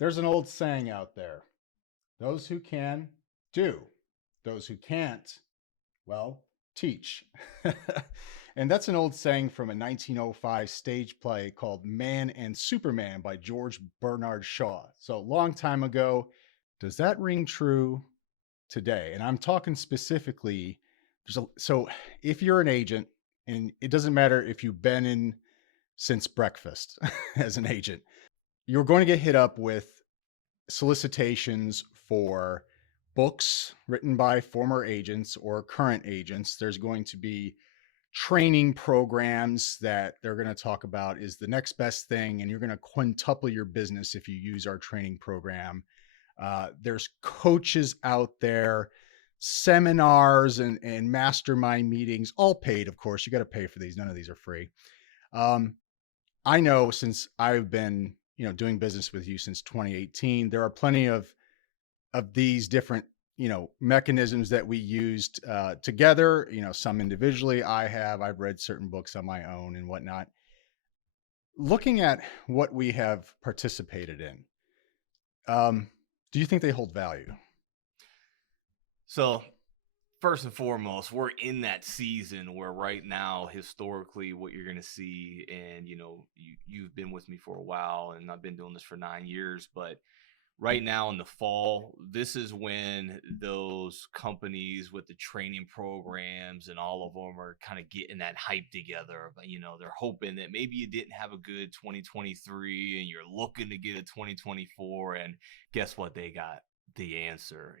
There's an old saying out there: those who can, do. Those who can't, well, teach. And that's an old saying from a 1905 stage play called Man and Superman by George Bernard Shaw. So, a long time ago. Does that ring true today? And I'm talking specifically, so if you're an agent, and it doesn't matter if you've been in since breakfast as an agent, you're going to get hit up with solicitations for books written by former agents or current agents. There's going to be training programs that they're going to talk about is the next best thing, and you're going to quintuple your business if you use our training program. There's coaches out there, seminars and mastermind meetings, all paid, of course. You got to pay for these. None of these are free. I know since I've been, doing business with you since 2018, there are plenty of these different, mechanisms that we used together, some individually. I've read certain books on my own and whatnot. Looking at what we have participated in, do you think they hold value? So first and foremost, we're in that season where right now, historically, what you're going to see, and you've been with me for a while, and I've been doing this for 9 years, but right now in the fall, this is when those companies with the training programs and all of them are kind of getting that hype together. But, they're hoping that maybe you didn't have a good 2023 and you're looking to get a 2024. And guess what? They got the answer.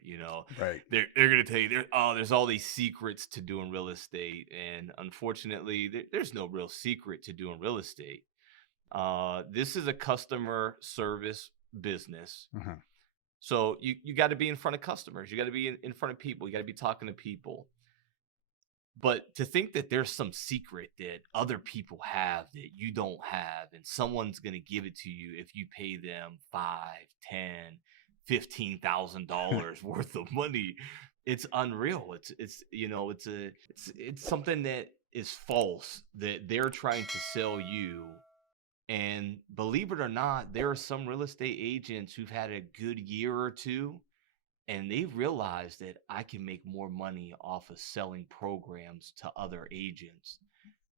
Right. They're going to tell you, there's all these secrets to doing real estate. And unfortunately, there's no real secret to doing real estate. This is a customer service business. Uh-huh. So you got to be in front of customers. You got to be in front of people. You got to be talking to people. But to think that there's some secret that other people have that you don't have, and someone's going to give it to you if you pay them $5, $10, $15,000 worth of money, it's unreal. It's something that is false that they're trying to sell you. And believe it or not, there are some real estate agents who've had a good year or two, and they've realized that I can make more money off of selling programs to other agents,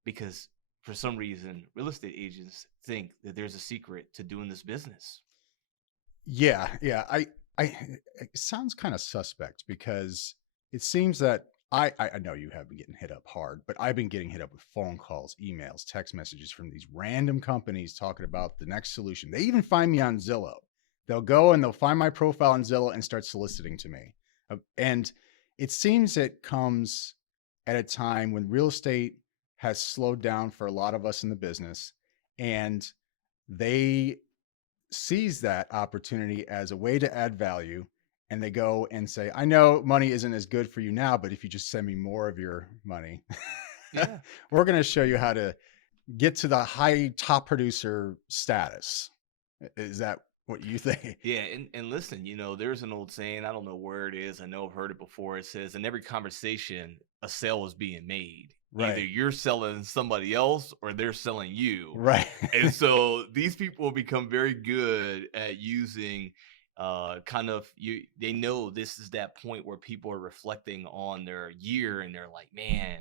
because for some reason, real estate agents think that there's a secret to doing this business. Yeah. It sounds kind of suspect because it seems that I know you have been getting hit up hard, but I've been getting hit up with phone calls, emails, text messages from these random companies talking about the next solution. They even find me on Zillow. They'll go and they'll find my profile on Zillow and start soliciting to me. And it seems it comes at a time when real estate has slowed down for a lot of us in the business, and they seize that opportunity as a way to add value. And they go and say, I know money isn't as good for you now, but if you just send me more of your money, Yeah. we're going to show you how to get to the high top producer status. Is that what you think? Yeah, and listen, there's an old saying, I don't know where it is. I know I've heard it before. It says, in every conversation, a sale is being made. Either Right. you're selling somebody else or they're selling you. Right. And so these people become very good at using they know this is that point where people are reflecting on their year and they're like, man,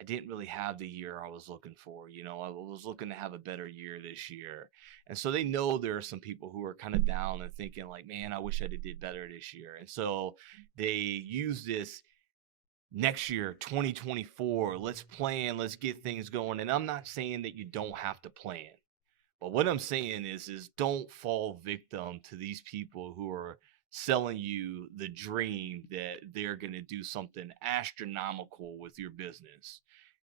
I didn't really have the year I was looking for. I was looking to have a better year this year. And so they know there are some people who are kind of down and thinking like, man, I wish I did better this year. And so they use this next year, 2024, let's plan, let's get things going. And I'm not saying that you don't have to plan. But what I'm saying is don't fall victim to these people who are selling you the dream that they're going to do something astronomical with your business.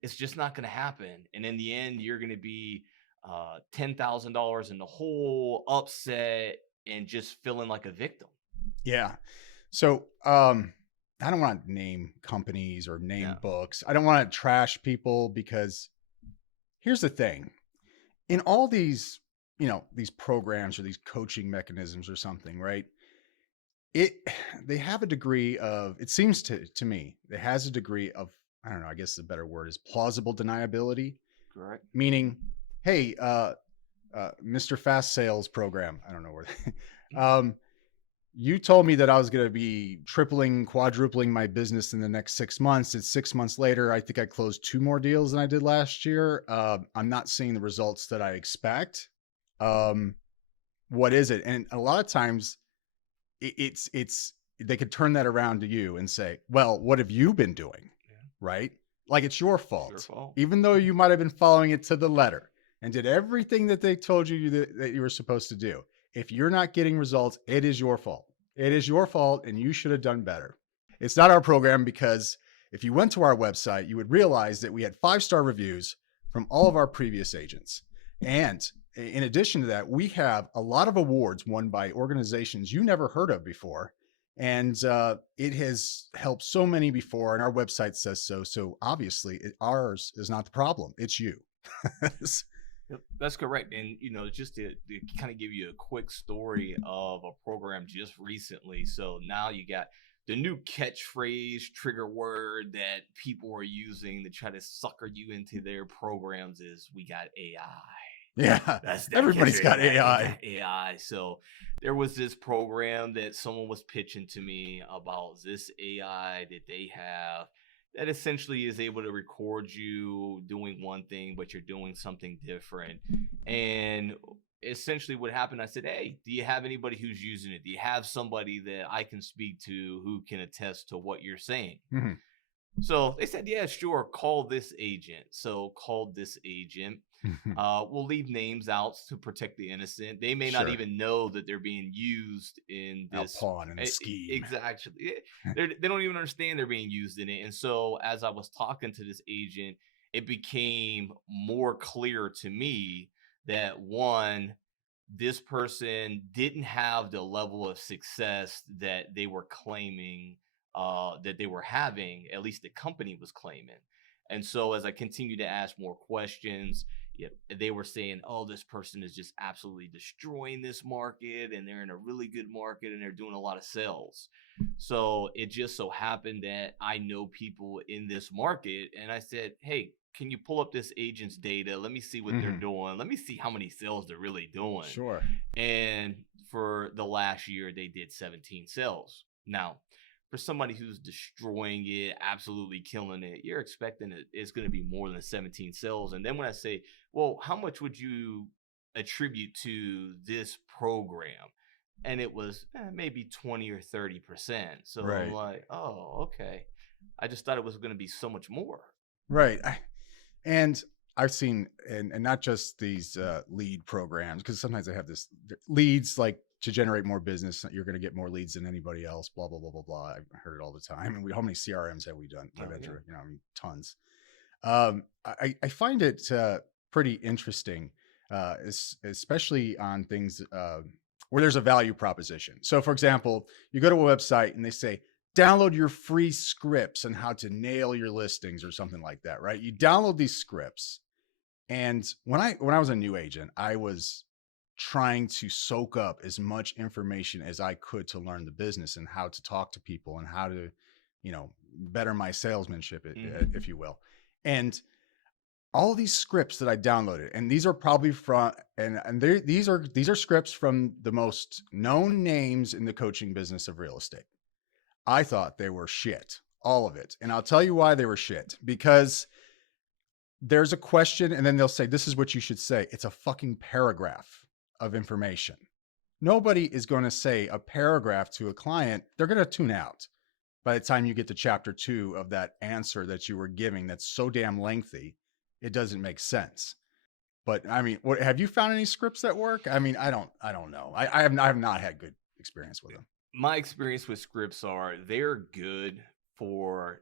It's just not going to happen. And in the end, you're going to be $10,000 in the hole, upset, and just feeling like a victim. Yeah. So I don't want to name companies or name books. I don't want to trash people, because here's the thing. In all these, these programs or these coaching mechanisms or something, right? They have a degree of, it seems to me, it has a degree of, I don't know, I guess the better word is plausible deniability. Correct. Meaning, hey, Mr. Fast Sales program, I don't know where, Um, you told me that I was going to be tripling, quadrupling my business in the next 6 months. It's 6 months later. I think I closed 2 more deals than I did last year. I'm not seeing the results that I expect. Um, what is it? And a lot of times it's they could turn that around to you and say, well, what have you been doing? Yeah, Right? Like it's your it's your fault, fault. even though you might have been following it to the letter and did everything that they told you that you were supposed to do. If you're not getting results, it is your fault. It is your fault, and you should have done better. It's not our program because if you went to our website, you would realize that we had 5-star reviews from all of our previous agents. And in addition to that, we have a lot of awards won by organizations you never heard of before. And it has helped so many before, and our website says so. So obviously, ours is not the problem. It's you. Yep, that's correct. And just to kind of give you a quick story of a program just recently. So now you got the new catchphrase trigger word that people are using to try to sucker you into their programs is we got AI. Yeah, That's that everybody's catchphrase. got AI. AI. So there was this program that someone was pitching to me about this AI that they have that essentially is able to record you doing one thing, but you're doing something different. And essentially what happened, I said, hey, do you have anybody who's using it? Do you have somebody that I can speak to who can attest to what you're saying? Mhm. So they said, yeah, sure, call this agent. So called this agent. We'll leave names out to protect the innocent. They may not Sure. even know that they're being used in Out this. pawn in the scheme. Exactly. They don't even understand they're being used in it. And so as I was talking to this agent, it became more clear to me that one, this person didn't have the level of success that they were claiming that they were having, at least the company was claiming. And so as I continued to ask more questions, yeah, they were saying, oh, this person is just absolutely destroying this market and they're in a really good market and they're doing a lot of sales. So it just so happened that I know people in this market. And I said, hey, can you pull up this agent's data? Let me see what they're Mhm. doing. Let me see how many sales they're really doing. Sure. And for the last year, they did 17 sales. Now, for somebody who's destroying it, absolutely killing it, you're expecting it's going to be more than 17 sales. And then when I say, well, how much would you attribute to this program? And it was maybe 20 or 30%. So I'm Right. like, oh, okay. I just thought it was going to be so much more. Right. And I've seen, and not just these lead programs, because sometimes they have this leads like to generate more business. You're going to get more leads than anybody else. Blah blah blah blah blah. I've heard it all the time. And how many CRMs have we done? I Oh, bet yeah. you, I mean, tons. I find it pretty interesting, especially on things where there's a value proposition. So, for example, you go to a website and they say, download your free scripts on how to nail your listings or something like that, right? You download these scripts. And when I was a new agent, I was trying to soak up as much information as I could to learn the business and how to talk to people and how to, better my salesmanship, Hmm. if you will. And all these scripts that I downloaded, and these are probably from, and these are scripts from the most known names in the coaching business of real estate. I thought they were shit, all of it, and I'll tell you why they were shit. Because there's a question, and then they'll say, "This is what you should say." It's a fucking paragraph of information. Nobody is going to say a paragraph to a client. They're going to tune out by the time you get to chapter 2 of that answer that you were giving. That's so damn lengthy, it doesn't make sense. But I mean, have you found any scripts that work? I mean, I don't know. I have not had good experience with them. My experience with scripts are they're good for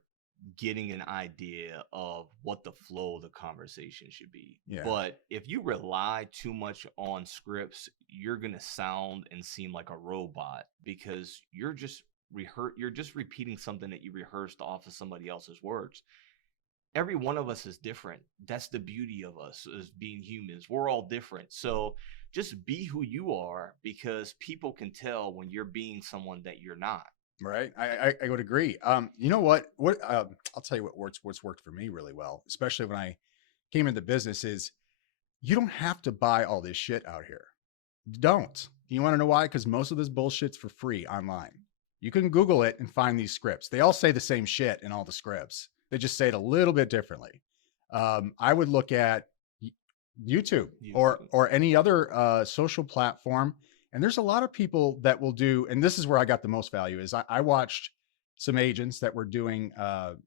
getting an idea of what the flow of the conversation should be. Yeah. But if you rely too much on scripts, you're going to sound and seem like a robot because you're just repeating something that you rehearsed off of somebody else's words. Every one of us is different. That's the beauty of us as being humans. We're all different. So just be who you are because people can tell when you're being someone that you're not. Right. I would agree. You know what? I'll tell you what's worked for me really well, especially when I came into business, is you don't have to buy all this shit out here. Don't. You want to know why? Because most of this bullshit's for free online. You can Google it and find these scripts. They all say the same shit in all the scripts. They just say it a little bit differently. I would look at YouTube YouTube. or any other social platform. And there's a lot of people that will do, and this is where I got the most value is I watched some agents that were doing kind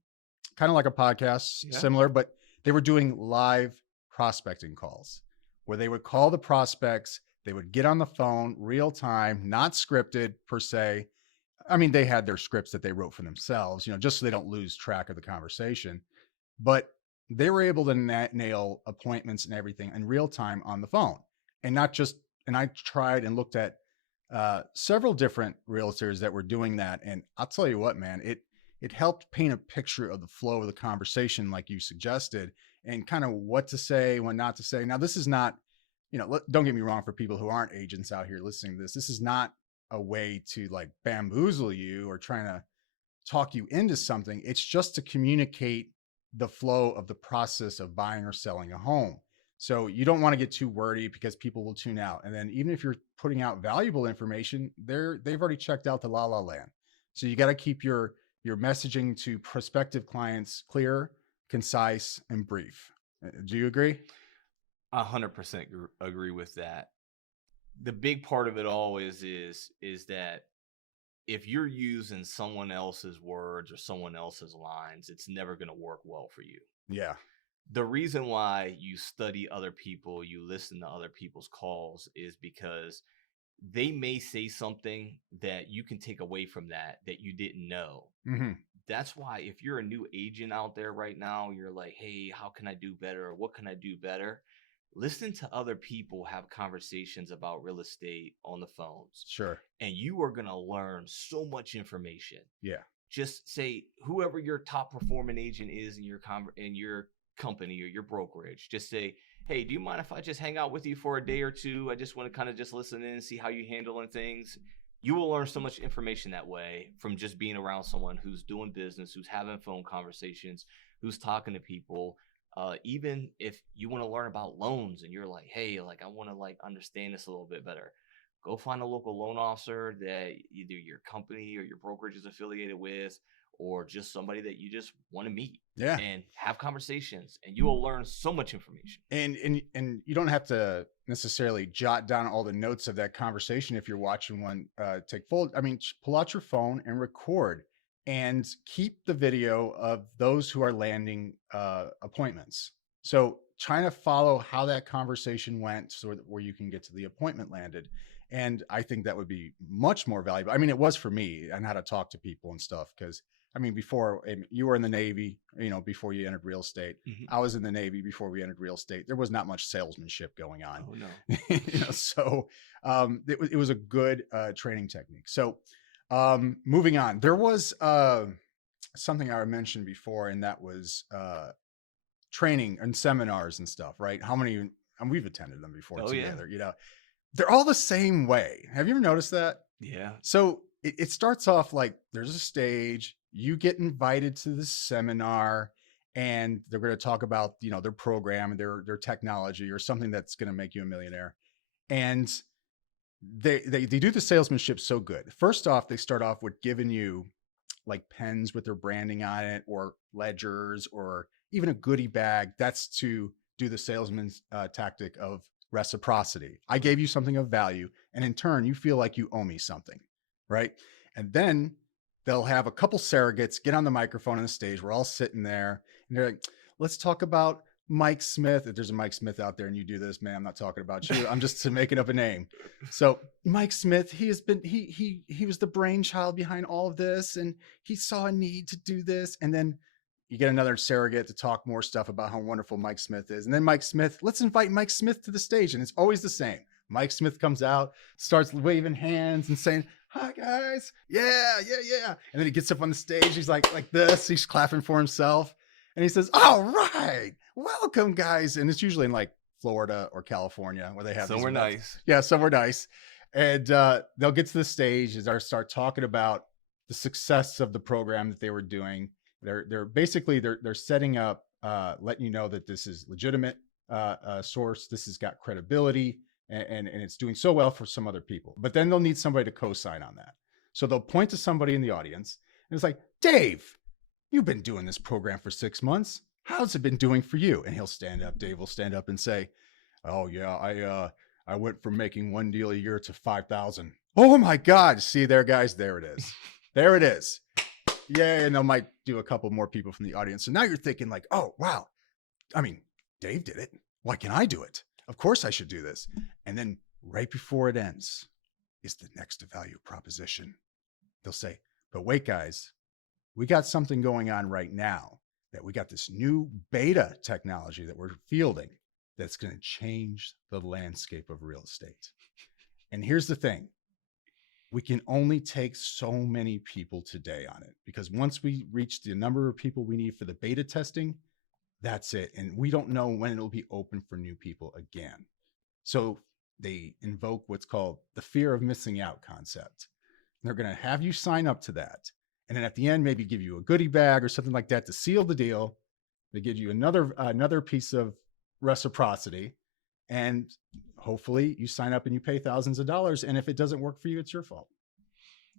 of like a podcast Yeah. similar, but they were doing live prospecting calls where they would call the prospects. They would get on the phone real time, not scripted per se. I mean, they had their scripts that they wrote for themselves, just so they don't lose track of the conversation. But they were able to nail appointments and everything in real time on the phone, and not just. And I tried and looked at several different realtors that were doing that, and I'll tell you what, man, it helped paint a picture of the flow of the conversation, like you suggested, and kind of what to say, what not to say. Now, this is not, don't get me wrong, for people who aren't agents out here listening to this, this is not a way to like bamboozle you or trying to talk you into something. It's just to communicate the flow of the process of buying or selling a home. So you don't want to get too wordy because people will tune out. And then even if you're putting out valuable information, they've already checked out the la la land. So you got to keep your messaging to prospective clients clear, concise, and brief. Do you agree? 100% agree with that. The big part of it all is that if you're using someone else's words or someone else's lines, it's never going to work well for you. Yeah. The reason why you study other people, you listen to other people's calls, is because they may say something that you can take away from that you didn't know. Mm-hmm. That's why if you're a new agent out there right now, you're like, hey, how can I do better? Or what can I do better? Listen to other people have conversations about real estate on the phones. Sure. And you are going to learn so much information. Yeah. Just say whoever your top performing agent is in your company or your brokerage, just say, hey, do you mind if I just hang out with you for a day or two? I just want to kind of just listen in and see how you handling things. You will learn so much information that way from just being around someone who's doing business, who's having phone conversations, who's talking to people. Even if you want to learn about loans and you're like, hey, like I want to like understand this a little bit better, go find a local loan officer that either your company or your brokerage is affiliated with, or just somebody that you just want to meet. Yeah. And have conversations, and you will learn so much information. And you don't have to necessarily jot down all the notes of that conversation if you're watching one pull out your phone and record, and keep the video of those who are landing appointments. So trying to follow how that conversation went so that where you can get to the appointment landed. And I think that would be much more valuable. I mean, it was for me and how to talk to people and stuff. Because I mean, before you were in the Navy, before you entered real estate, Mm-hmm. I was in the Navy before we entered real estate. There was not much salesmanship going on. Oh no. So it was a good training technique. So moving on, there was something I mentioned before, and that was training and seminars and stuff, right? How many, and we've attended them before together, they're all the same way. Have you ever noticed that? Yeah. So it starts off like there's a stage, you get invited to the seminar, and they're going to talk about, their program and their technology or something that's going to make you a millionaire. And they do the salesmanship so good. First off, they start off with giving you like pens with their branding on it, or ledgers, or even a goodie bag. That's to do the salesman's tactic of reciprocity. I gave you something of value, and in turn, you feel like you owe me something, right? And then they'll have a couple surrogates get on the microphone on the stage. We're all sitting there, and they're like, let's talk about Mike Smith. If there's a Mike Smith out there and you do this, man, I'm not talking about you. I'm just making up a name. So Mike Smith, he was the brainchild behind all of this, and he saw a need to do this. And then you get another surrogate to talk more stuff about how wonderful Mike Smith is. And then Mike Smith, let's invite Mike Smith to the stage. And it's always the same. Mike Smith comes out, starts waving hands and saying, hi guys. Yeah. And then he gets up on the stage. He's like this, he's clapping for himself. And he says, all right, welcome guys. And it's usually in like Florida or California where they have somewhere nice. Yeah, somewhere nice. And they'll get to the stage and they'll start talking about the success of the program that they were doing. They're basically they're setting up, letting you know that this is legitimate source. This has got credibility. and it's doing so well for some other people. But then they'll need somebody to co-sign on that. So they'll point to somebody in the audience and it's like, Dave, you've been doing this program for 6 months. How's it been doing for you? And he'll stand up. Dave will stand up and say, oh yeah, I went from making one deal a year to 5,000. Oh my God. See there, guys, there it is. There it is. Yay. And they might do a couple more people from the audience. So now you're thinking like, oh, wow. I mean, Dave did it. Why can't I do it? Of course I should do this. And then right before it ends is the next value proposition. They'll say, but wait, guys, we got something going on right now that we got this new beta technology that we're fielding that's going to change the landscape of real estate. And here's the thing. We can only take so many people today on it because once we reach the number of people we need for the beta testing, that's it. And we don't know when it'll be open for new people again. So they invoke what's called the fear of missing out concept. They're going to have you sign up to that. And then at the end, maybe give you a goodie bag or something like that to seal the deal. They give you another piece of reciprocity. And hopefully you sign up and you pay thousands of dollars. And if it doesn't work for you, it's your fault.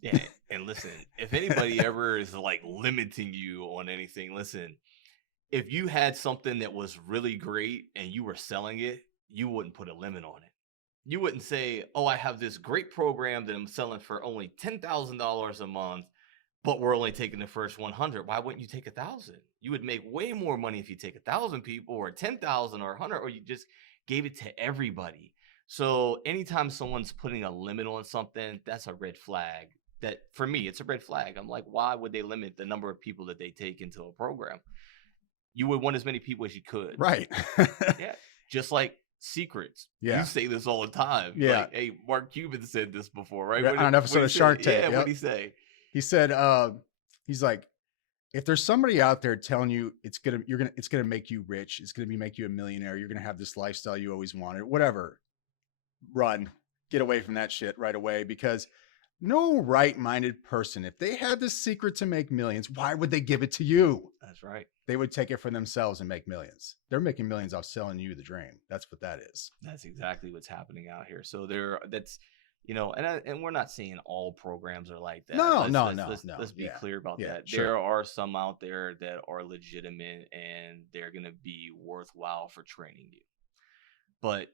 Yeah. And listen, if anybody ever is like limiting you on anything, listen, if you had something that was really great and you were selling it, you wouldn't put a limit on it. You wouldn't say, oh, I have this great program that I'm selling for only $10,000 a month, but we're only taking the first 100. Why wouldn't you take 1,000? You would make way more money if you take 1,000 people or 10,000 or 100, or you just gave it to everybody. So anytime someone's putting a limit on something, that's a red flag. That for me, it's a red flag. I'm like, why would they limit the number of people that they take into a program? You would want as many people as you could. Right. Yeah. Just like secrets. Yeah. You say this all the time. Yeah. Like, hey, Mark Cuban said this before, right? On an episode of Shark Tank. Yeah. Yep. What did he say? He said, he's like, if there's somebody out there telling you it's gonna make you rich, it's gonna make you a millionaire, you're gonna have this lifestyle you always wanted, whatever, run, get away from that shit right away. Because no right-minded person, if they had the secret to make millions, why would they give it to you? That's right. They would take it for themselves and make millions. They're making millions off selling you the dream. That's what that is. That's exactly what's happening out here. So that's, and we're not saying all programs are like that. Let's be clear about that. Sure. There are some out there that are legitimate and they're going to be worthwhile for training you. But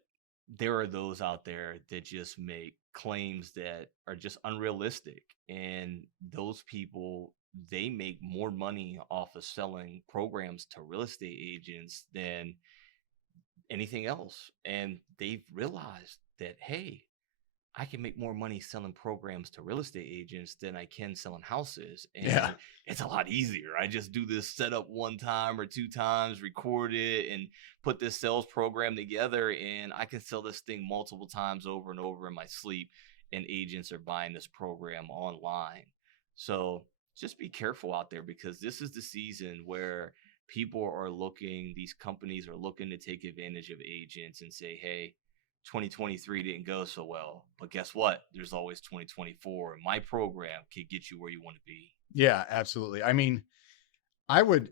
there are those out there that just make claims that are just unrealistic. And those people, they make more money off of selling programs to real estate agents than anything else. And they've realized that, hey, I can make more money selling programs to real estate agents than I can selling houses. And it's a lot easier. I just do this setup one time or two times, record it, and put this sales program together. And I can sell this thing multiple times over and over in my sleep. And agents are buying this program online. So just be careful out there, because this is the season where these companies are looking to take advantage of agents and say, hey, 2023 didn't go so well, but guess what? There's always 2024. And my program can get you where you want to be. Yeah, absolutely. I mean, and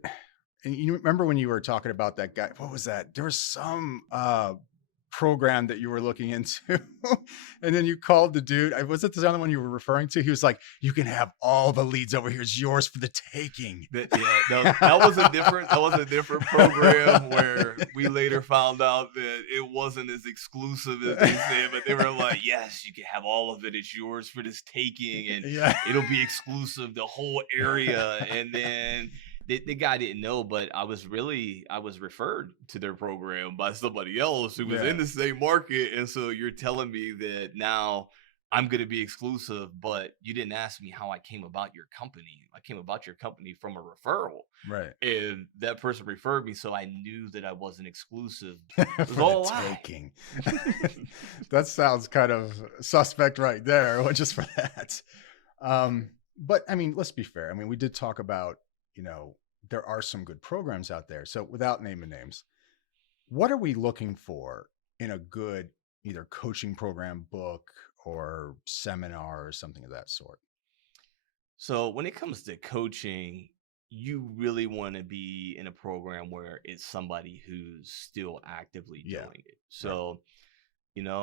you remember when you were talking about that guy, what was that? There was some program that you were looking into and then you called the dude. Was it the other one you were referring to? He was like, you can have all the leads over here. It's yours for the taking. That was a different program where we later found out that it wasn't as exclusive as they said, but they were like, yes, you can have all of it. It's yours for this taking, and it'll be exclusive, the whole area. And then the guy didn't know, but I was referred to their program by somebody else who was in the same market. And so you're telling me that now I'm going to be exclusive, but you didn't ask me how I came about your company. I came about your company from a referral. Right. And that person referred me, so I knew that I wasn't exclusive. It was all taking. That sounds kind of suspect right there, just for that. But I mean, let's be fair. I mean, we did talk about, there are some good programs out there. So without naming names, what are we looking for in a good either coaching program, book, or seminar or something of that sort? So when it comes to coaching, you really want to be in a program where it's somebody who's still actively doing it. So,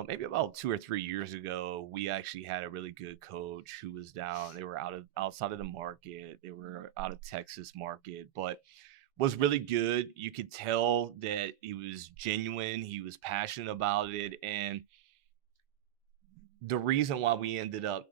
maybe about 2 or 3 years ago, we actually had a really good coach who was down. They were outside of the market. They were out of Texas market, but was really good. You could tell that he was genuine. He was passionate about it. And the reason why we ended up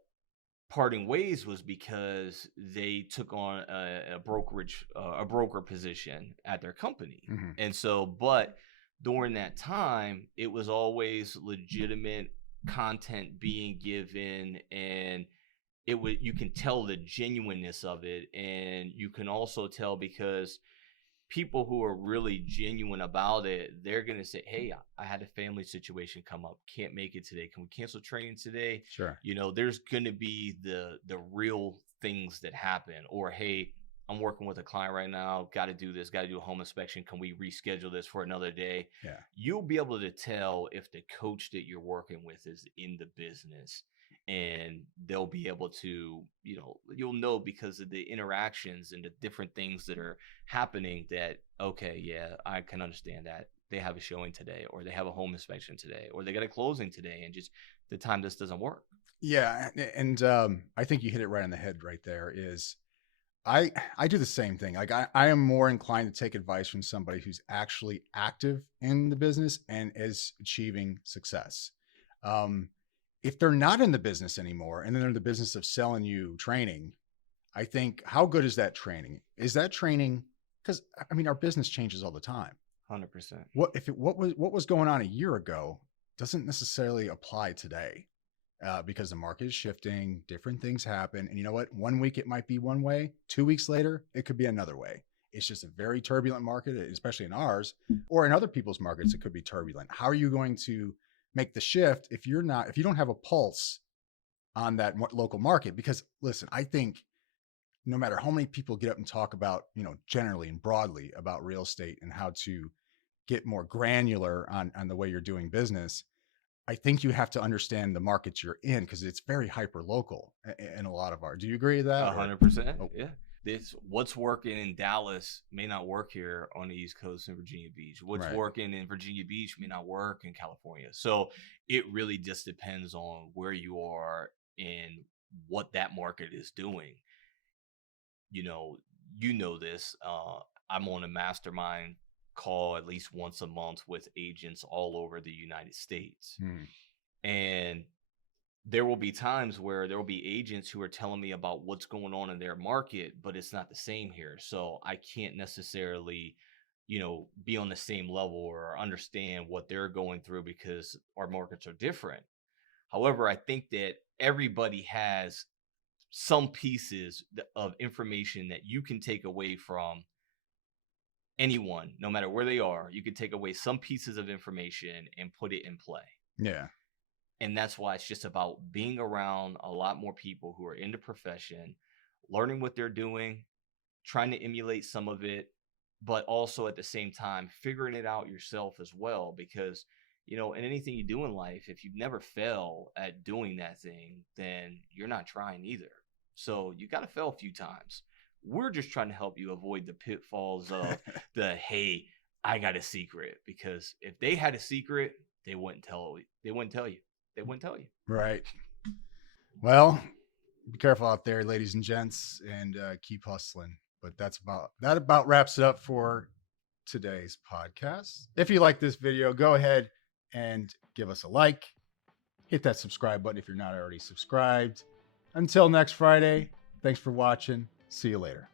parting ways was because they took on a broker position at their company. Mhm. And so, but during that time, it was always legitimate content being given, and you can tell the genuineness of it. And you can also tell because people who are really genuine about it, they're going to say, hey, I had a family situation come up, can't make it today, can we cancel training today? Sure. There's going to be the real things that happen. Or, hey, I'm working with a client right now, got to do this, got to do a home inspection, can we reschedule this for another day? Yeah. You'll be able to tell if the coach that you're working with is in the business, and they'll be able to, you'll know because of the interactions and the different things that are happening, that okay, yeah, I can understand that they have a showing today, or they have a home inspection today, or they got a closing today, and just the time this doesn't work. Yeah, and I think you hit it right on the head right there. Is I do the same thing. Like I am more inclined to take advice from somebody who's actually active in the business and is achieving success. Um, if they're not in the business anymore and then they're in the business of selling you training, I think how good is that training? Is that training? Because I mean, our business changes all the time. 100%. What was going on a year ago doesn't necessarily apply today, because the market is shifting, different things happen. And you know what? 1 week it might be one way, 2 weeks later, it could be another way. It's just a very turbulent market, especially in ours or in other people's markets. It could be turbulent. How are you going to make the shift if you don't have a pulse on that local market? Because listen, I think no matter how many people get up and talk about, generally and broadly about real estate and how to get more granular on the way you're doing business, I think you have to understand the markets you're in because it's very hyper local in a lot of our. Do you agree with that? 100%. Oh, Yeah. This what's working in Dallas may not work here on the East Coast in Virginia Beach. What's right. working in Virginia Beach may not work in California. So it really just depends on where you are and what that market is doing. You know, this. I'm on a mastermind call at least once a month with agents all over the United States. Hmm. And there will be times where there will be agents who are telling me about what's going on in their market, but it's not the same here. So I can't necessarily, be on the same level or understand what they're going through because our markets are different. However, I think that everybody has some pieces of information that you can take away from anyone, no matter where they are. You can take away some pieces of information and put it in play. Yeah. And that's why it's just about being around a lot more people who are in the profession, learning what they're doing, trying to emulate some of it, but also at the same time figuring it out yourself as well. Because, in anything you do in life, if you've never failed at doing that thing, then you're not trying either. So you got to fail a few times. We're just trying to help you avoid the pitfalls of hey, I got a secret. Because if they had a secret, they wouldn't tell you. They wouldn't tell you. Right. Well, be careful out there, ladies and gents, and keep hustling. But that about wraps it up for today's podcast. If you like this video, go ahead and give us a like. Hit that subscribe button if you're not already subscribed. Until next Friday, thanks for watching. See you later.